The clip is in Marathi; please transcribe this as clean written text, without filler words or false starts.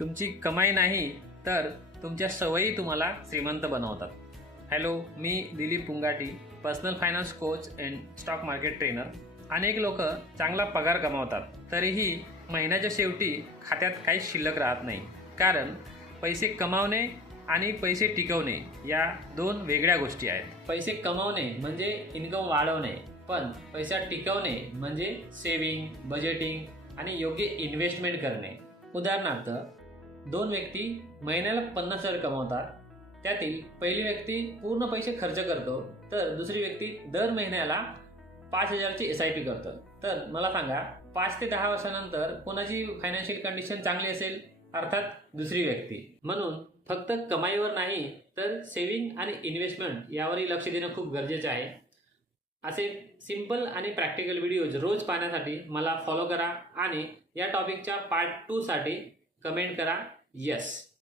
तुमची कमाई नाही तर तुमच्या सवयी तुम्हाला श्रीमंत बनवतात. हॅलो, मी Dilip Pungati, personal finance coach and stock market trainer. अनेक लोक चांगला पगार कमावतात तरीही महिन्याच्या शेवटी खात्यात काही शिल्लक राहत नाही. कारण पैसे कमावणे आणि पैसे टिकवणे या दोन वेगळ्या गोष्टी आहेत. पैसे कमावणे म्हणजे इन्कम वाढवणे, पण पैसा टिकवणे म्हणजे सेव्हिंग, बजेटिंग आणि योग्य इन्व्हेस्टमेंट करणे. उदाहरणार्थ, दोन व्यक्ती महिन्याला 50,000 कमावतात. त्यातील पहिली व्यक्ती पूर्ण पैसे खर्च करतो तर दुसरी व्यक्ती दर महिन्याला 5,000ची SIP करतो. तर मला सांगा, 5 ते 10 वर्षानंतर कोणाची फायनान्शियल कंडिशन चांगली असेल? अर्थात दुसरी व्यक्ती. म्हणून फक्त कमाईवर नाही तर सेव्हिंग आणि इन्व्हेस्टमेंट यावरही लक्ष देणं खूप गरजेचं आहे. असे सिंपल आणि प्रॅक्टिकल व्हिडिओज रोज पाहण्यासाठी मला फॉलो करा आणि या टॉपिकच्या पार्ट 2 साठी कमेंट करा यस.